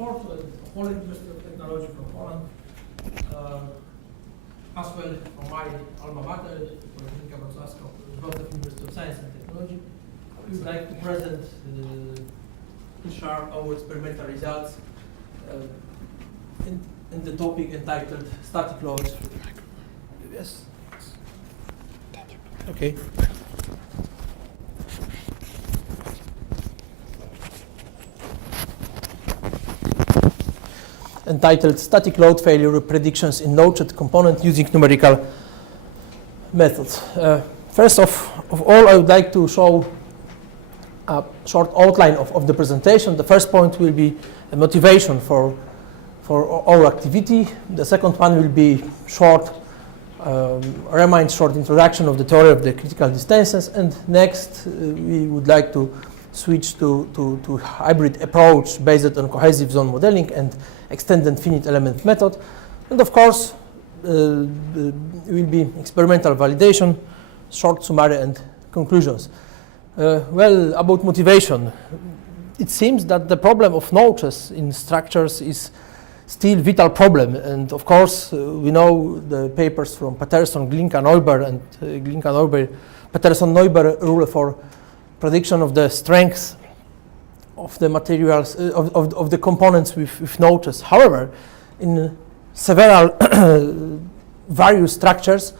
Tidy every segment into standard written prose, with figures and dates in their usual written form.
support, whole University of Technology from Poland, as well from my alma mater, Politechnika Wrocławska, Wrocław University of Science and Technology. We would like to present in short our experimental results in the topic entitled Static Loads. Yes. Okay. Entitled Static Load Failure Predictions in Node Component Using Numerical Methods. First of all, I would like to show a short outline of the presentation. The first point will be a motivation for our activity. The second one will be short introduction of the theory of the critical distances. And next, we would like to switch to hybrid approach based on cohesive zone modeling and extended finite element method. And of course, will be experimental validation, short summary, and conclusions. Well, about motivation, it seems that the problem of nodes in structures is still vital problem. And of course, we know the papers from Peterson, Glinka, Neuber, and Peterson-Neuber rule for prediction of the strength of the materials, of the components with nodes. However, in several various structures,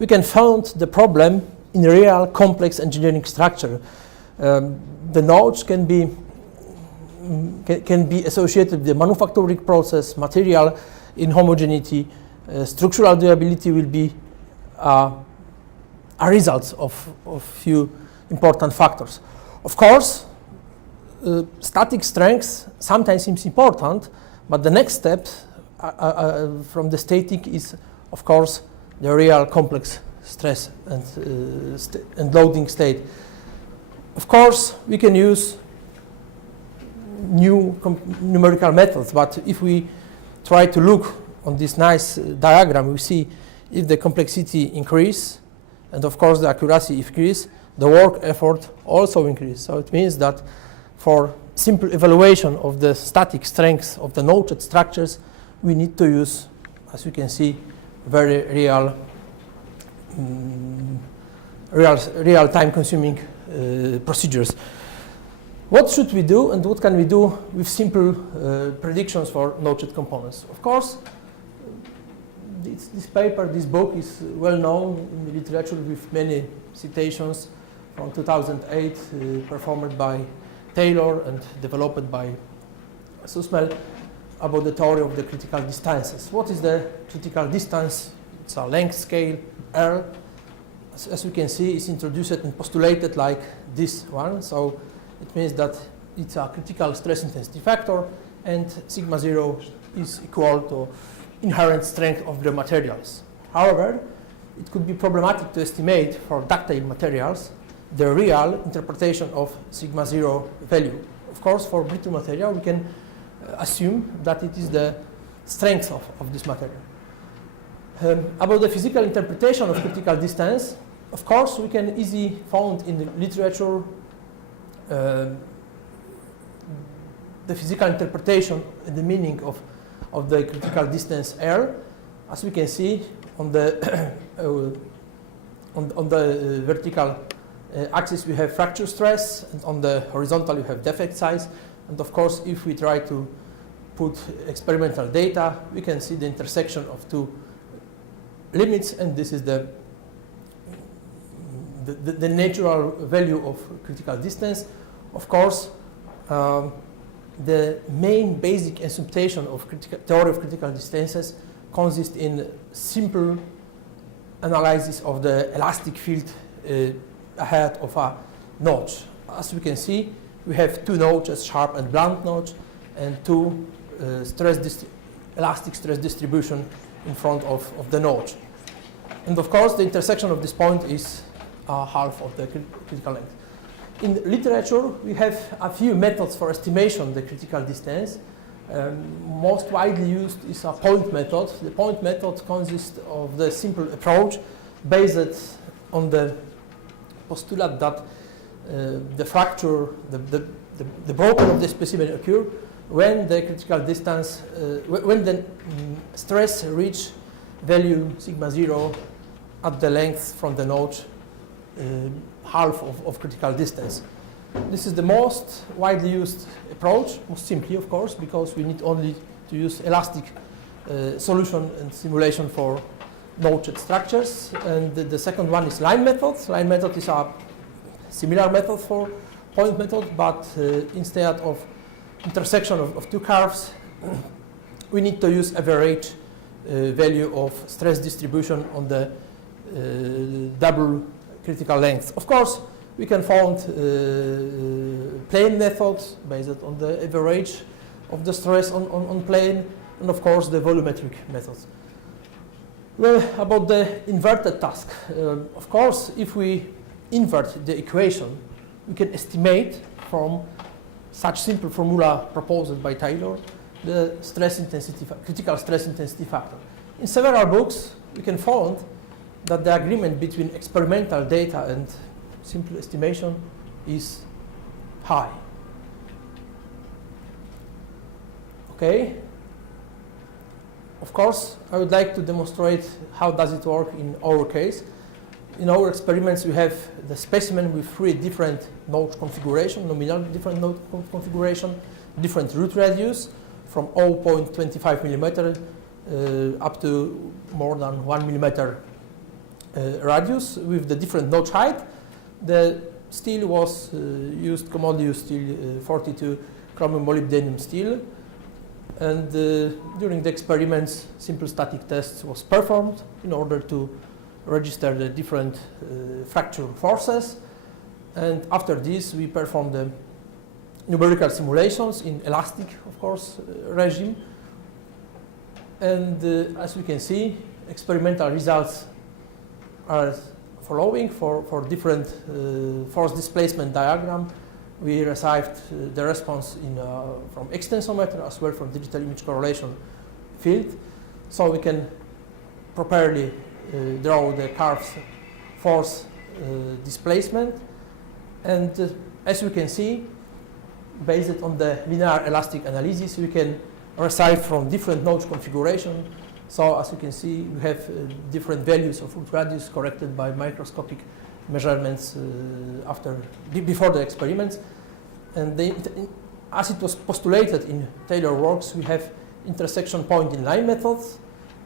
we can find the problem in real complex engineering structure. The nodes can be associated with the manufacturing process, material inhomogeneity, structural durability will be a result of few important factors. Of course, static strength sometimes seems important, but the next step from the static is, of course, the real complex stress and loading state. Of course, we can use new numerical methods, but if we try to look on this nice diagram, we see if the complexity increase, and of course the accuracy increase, the work effort also increase. So it means that for simple evaluation of the static strength of the node structures, we need to use, as you can see, very real time consuming procedures. What should we do and what can we do with simple predictions for node components? Of course, this paper, this book is well known in the literature with many citations from 2008, performed by Taylor and developed by Susmel about the theory of the critical distances. What is the critical distance? It's a length scale, R. As you can see, it's introduced and postulated like this one. So it means that it's a critical stress intensity factor, and sigma 0 is equal to inherent strength of the materials. However, it could be problematic to estimate for ductile materials the real interpretation of sigma 0 value. Of course, for brittle material, we can assume that it is the strength of this material. About the physical interpretation of critical distance, of course, we can easily find in the literature the physical interpretation and the meaning of the critical distance R. As we can see on the on the vertical axis, we have fracture stress, and on the horizontal, you have defect size. And of course, if we try to put experimental data, we can see the intersection of two limits, and this is the natural value of critical distance. Of course, the main basic assumption of theory of critical distances consists in simple analysis of the elastic field ahead of a node. As we can see, we have two nodes, sharp and blunt nodes, and two elastic stress distribution in front of the node. And of course, the intersection of this point is half of the critical length. In literature, we have a few methods for estimation the critical distance. Most widely used is a point method. The point method consists of the simple approach based on the postulate that the fracture, the broken of the specimen occur when the critical distance, when the stress reach value sigma 0 at the length from the node half of critical distance. This is the most widely used approach, most simply of course, because we need only to use elastic solution and simulation for node structures. And the second one is line method. Line method is a similar method for point method, but instead of intersection of two curves, we need to use average value of stress distribution on the double critical length. Of course, we can found plane methods based on the average of the stress on plane, and of course the volumetric methods. Well, about the inverted task. Of course, if we invert the equation, we can estimate from such simple formula proposed by Taylor the stress intensity, critical stress intensity factor. In several books, we can find that the agreement between experimental data and simple estimation is high. Okay. Of course, I would like to demonstrate how does it work in our case. In our experiments, we have the specimen with 3 different node configuration, nominal different node configuration, different root radius from 0.25 millimeter up to more than 1 millimeter radius with the different notch height. The steel was commonly used steel, 42 chromium molybdenum steel. And during the experiments, simple static tests was performed in order to register the different fracture forces. And after this, we performed the numerical simulations in elastic, of course, regime. And as we can see, experimental results are following for different force displacement diagram. We received the response from extensometer as well from digital image correlation field. So we can properly draw the curves force displacement. And as you can see, based on the linear elastic analysis, we can receive from different node configuration. So as you can see, we have different values of root radius corrected by microscopic measurements before the experiments. And as it was postulated in Taylor works, we have intersection point in line methods.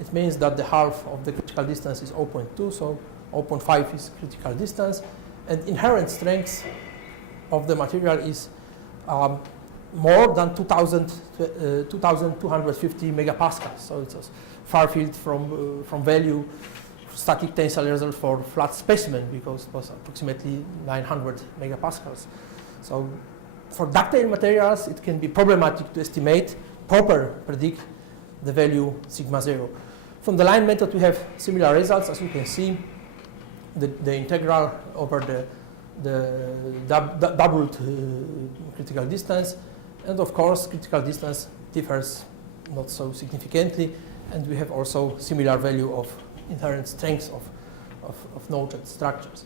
It means that the half of the critical distance is 0.2, so 0.5 is critical distance. And inherent strength of the material is more than 2,250 megapascals. So it's a far field from value static tensile result for flat specimen, because it was approximately 900 megapascals. So for ductile materials, it can be problematic to estimate, predict the value sigma 0. From the line method, we have similar results. As you can see, the integral over the doubled critical distance. And of course, critical distance differs not so significantly. And we have also similar value of inherent strength of node structures.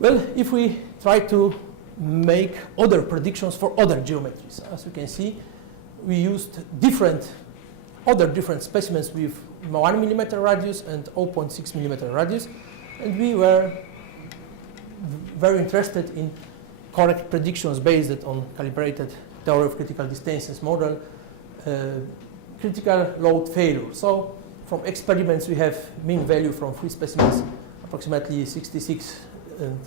Well, if we try to make other predictions for other geometries, as you can see, we used other different specimens with 1 millimeter radius and 0.6 millimeter radius, and we were very interested in correct predictions based on calibrated theory of critical distances model, critical load failure. So from experiments, we have mean value from 3 specimens, approximately 66 and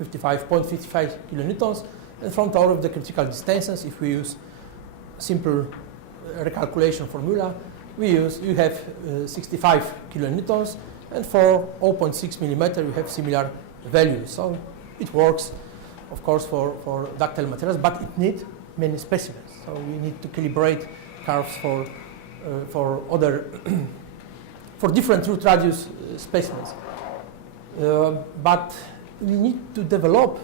55.55 kilonewtons. And from theory of the critical distances, if we use simple recalculation formula, we have 65 kilonewtons. And for 0.6 millimeter, we have similar values. So it works, of course, for ductile materials, but it needs many specimens. So we need to calibrate curves for other for different root radius specimens. But we need to develop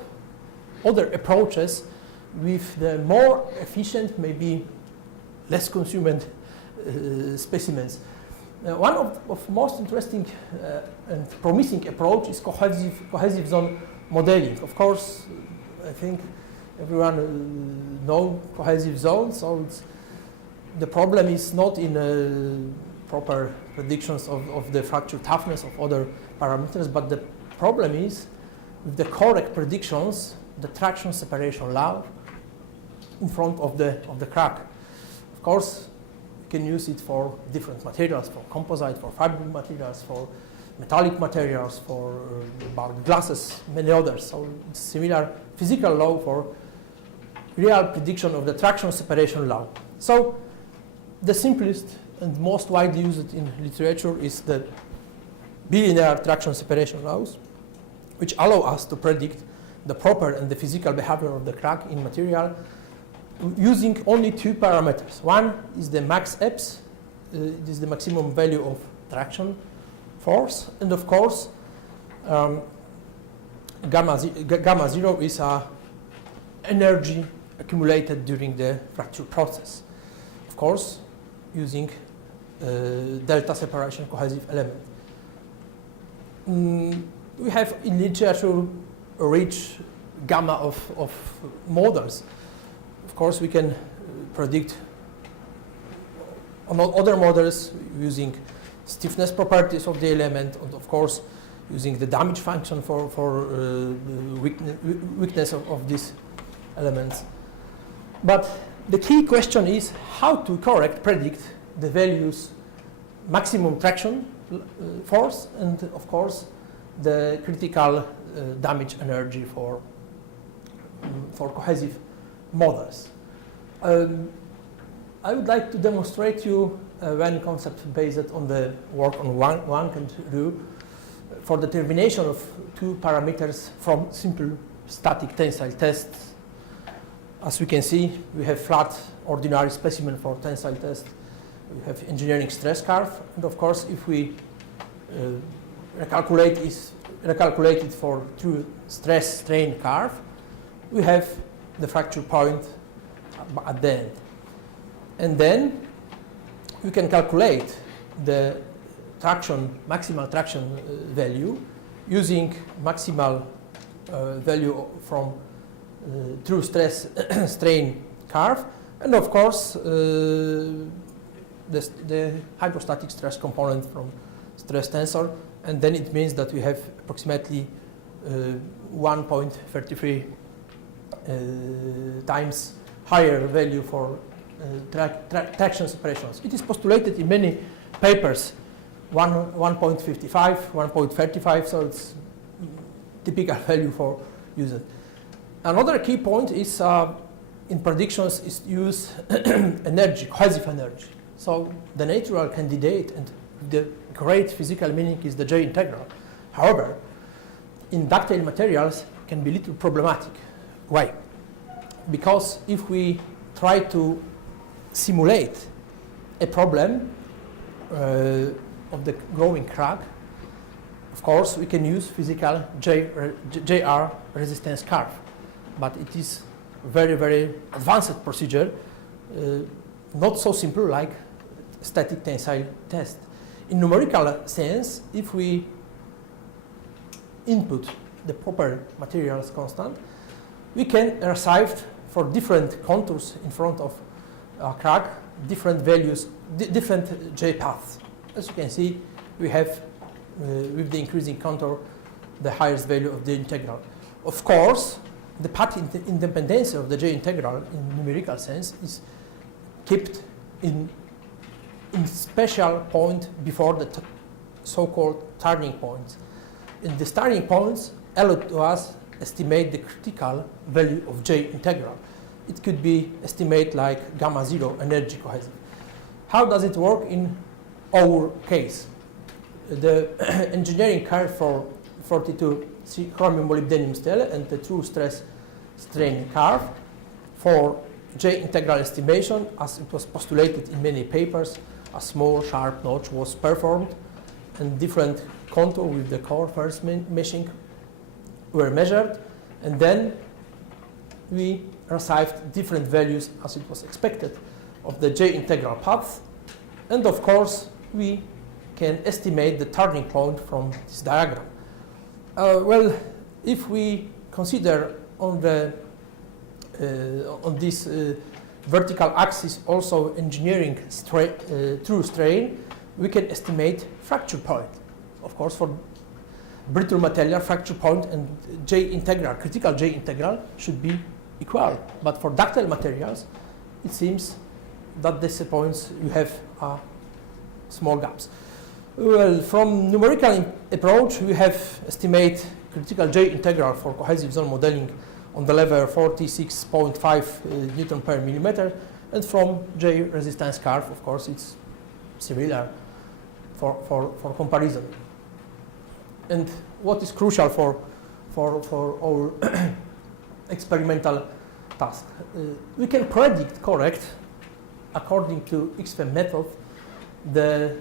other approaches with the more efficient, maybe less consumed specimens. One of most interesting and promising approach is cohesive zone modeling. Of course, I think everyone know cohesive zones, so the problem is not in proper predictions of the fracture toughness of other parameters, but the problem is with the correct predictions, the traction separation law in front of the crack. Of course, you can use it for different materials, for composite, for fiber materials, for metallic materials, for about glasses, many others. So it's similar physical law for real prediction of the traction separation law. So the simplest and most widely used in literature is the bilinear traction separation laws, which allow us to predict the proper and the physical behavior of the crack in material using only two parameters. One is the max EPS, it is the maximum value of traction force, and of course gamma zero is energy accumulated during the fracture process. Of course, using delta separation cohesive element. We have in literature a rich gamma of models. Of course, we can predict on other models using stiffness properties of the element, and of course using the damage function for weakness of these elements. But the key question is how to correct predict the values maximum traction force and of course the critical damage energy for cohesive models. I would like to demonstrate you one concept based on the work on Wang and Ru for determination of two parameters from simple static tensile tests. As we can see, we have flat ordinary specimen for tensile test. We have engineering stress curve, and of course, if we recalculate it for true stress strain curve, we have the fracture point at the end. And then we can calculate the maximal traction value using maximal value from true stress strain curve, and of course the hydrostatic stress component from stress tensor, and then it means that we have approximately 1.33 times higher value for traction separations. It is postulated in many papers, 1.55, 1.35, so it's typical value for users. Another key point is in predictions is use energy, cohesive energy. So the natural candidate and the great physical meaning is the J integral. However, in ductile materials can be a little problematic. Why? Because if we try to simulate a problem of the growing crack, of course we can use physical JR resistance curve, but it is very, very advanced procedure, not so simple like static tensile test. In numerical sense, if we input the proper materials constant, we can receive for different contours in front of a crack different values, different J paths. As you can see, we have with the increasing contour the highest value of the integral. Of course, the path independence of the J integral in numerical sense is kept in special point before the so-called turning points. And the turning points allow to us estimate the critical value of J integral. It could be estimate like gamma zero energy cohesive. How does it work in our case? The engineering curve for 42 chromium molybdenum steel and the true stress strain curve for J integral estimation, as it was postulated in many papers, a small sharp notch was performed and different contour with the core first meshing were measured, and then we received different values as it was expected of the J integral path, and of course we can estimate the turning point from this diagram. Well, if we consider on the on this vertical axis also engineering true strain, we can estimate fracture point. Of course, for brittle material, fracture point and J integral, critical J integral, should be equal. But for ductile materials, it seems that these points you have small gaps. Well, from numerical approach, we have estimate critical J integral for cohesive zone modeling on the level 46.5 Newton per millimeter, and from J resistance curve, of course, it's similar for comparison. And what is crucial for our experimental task? We can predict correct, according to XFEM method, the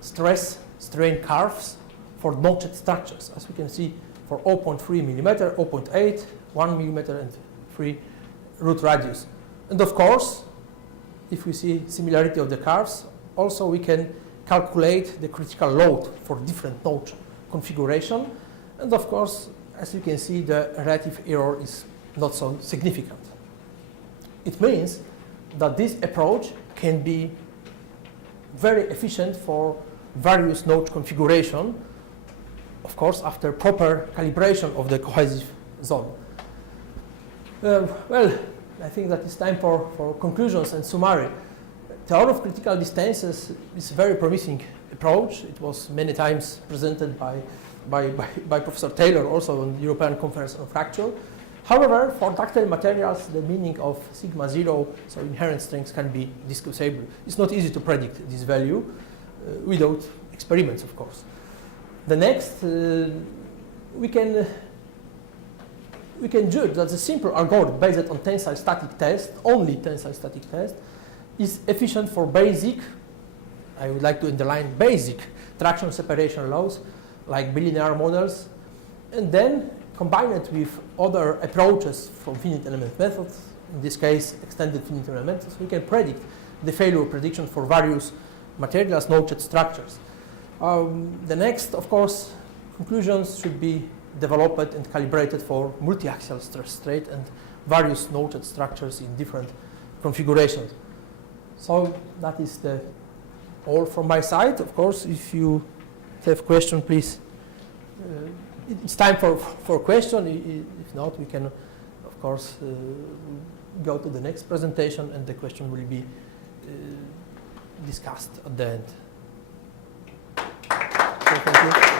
stress strain curves for notched structures, as we can see for 0.3 millimeter, 0.8, 1 millimeter, and 3 root radius. And of course, if we see similarity of the curves, also we can calculate the critical load for different notch configuration. And of course, as you can see, the relative error is not so significant. It means that this approach can be very efficient for various notch configuration, of course, after proper calibration of the cohesive zone. Well, I think that it's time for conclusions and summary. Theory of critical distances is a very promising approach. It was many times presented by Professor Taylor, also on the European Conference on Fracture. However, for ductile materials, the meaning of sigma 0, so inherent strengths, can be discussable. It's not easy to predict this value without experiments, of course. The next, we can judge that the simple algorithm based on tensile static test, only tensile static test, is efficient for basic, I would like to underline basic traction separation laws like bilinear models, and then combine it with other approaches from finite element methods, in this case extended finite element methods, we can predict the failure prediction for various materials, notched structures. The next, of course, conclusions should be developed and calibrated for multi-axial stress strain and various notched structures in different configurations. So that is all from my side. Of course, if you have questions, please. It's time for question. If not, we can, of course, go to the next presentation, and the question will be discussed at the end. So thank you.